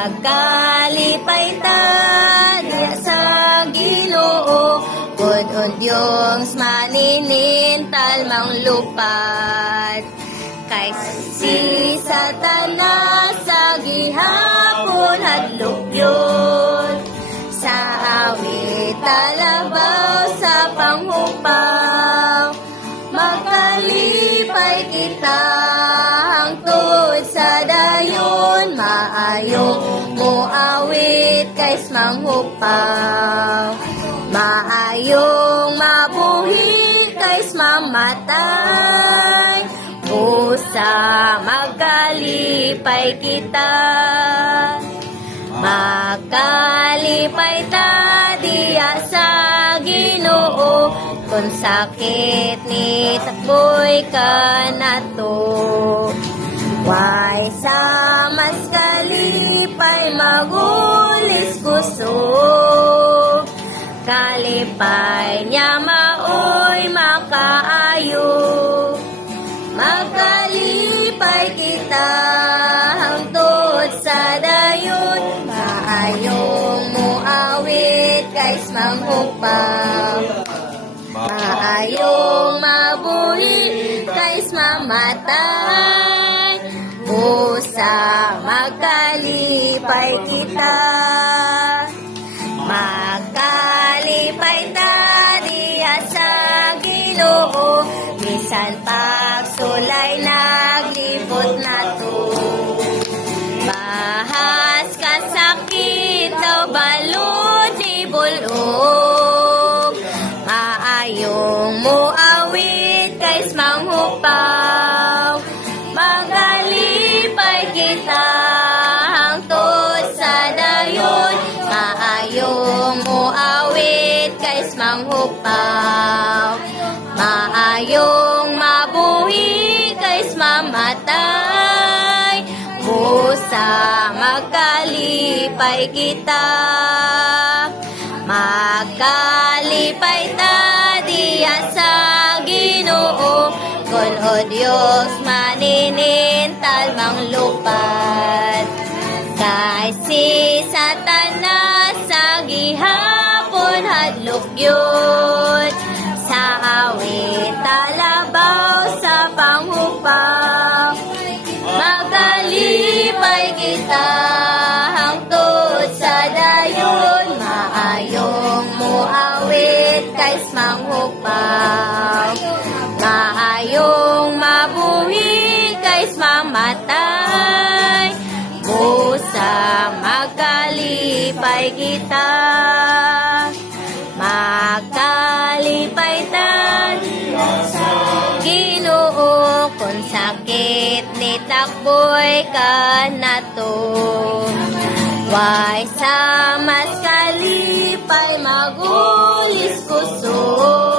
Magkalipay ta diya sa Ginoo, kun-udyong maninintal mang lupat. Kay si Satanas sa gihapon hadlok yun, sa awit talabaw sa panghupaw. Magkalipay kita hangtod sa dayon, maayong muawit kays manghupaw. Maayong mabuhi kays mamatay, busa magkalipay kita. Magkalipay ta diya sa Ginoo, kung sakit ni takboy ka na to. Way sa mas kalipay magulis kusog, kalipay niya maoy makaayo. Magkalipay kita hangtod sa dayon, maayong muawit kays manghupaw. Maayong mabuhi kays mamatay, busa magkalipay kita. Magkalipay ta diya sa Ginoo, bisan pagsulay naglibot na to. Bahas kasakit daw balod di bulog, maayong muawit kays manghupaw. Magkalipay kita hangtod sa dayon, maayong muawit kays manghupaw. Maayong mabuhi kays mamatay, busa magkalipay kita. Magkalipay ta diya sa Ginoo, kun o Diyos maninintal mang lupat. Kay si Satanas sa gihapon hadlok yun, sa awit talabaw sa panghupaw. Magkalipay kita hangtod sa dayon, maayong muawit kays manghupaw. Maayong mabuhi kays mamatay, busa magkalipay kita. Magkalipay ta sa Ginoo, kung sakit ni takboy ka na to. Way sa mas kalipay magulis kusog,